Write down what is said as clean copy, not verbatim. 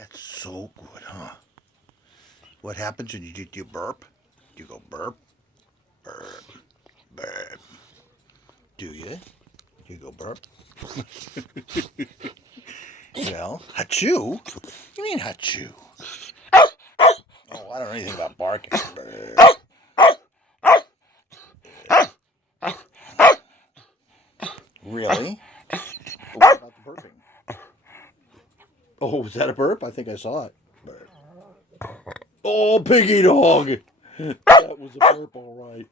That's so good, huh? What happens when you burp? You go burp, burp, burp. Do you? You go burp? Well, achoo? You mean achoo? Oh, I don't know anything about barking. Burp. Really? Oh, what about the burping? Oh, was that a burp? I think I saw it. Burp. Oh, piggy dog! That was a burp, all right.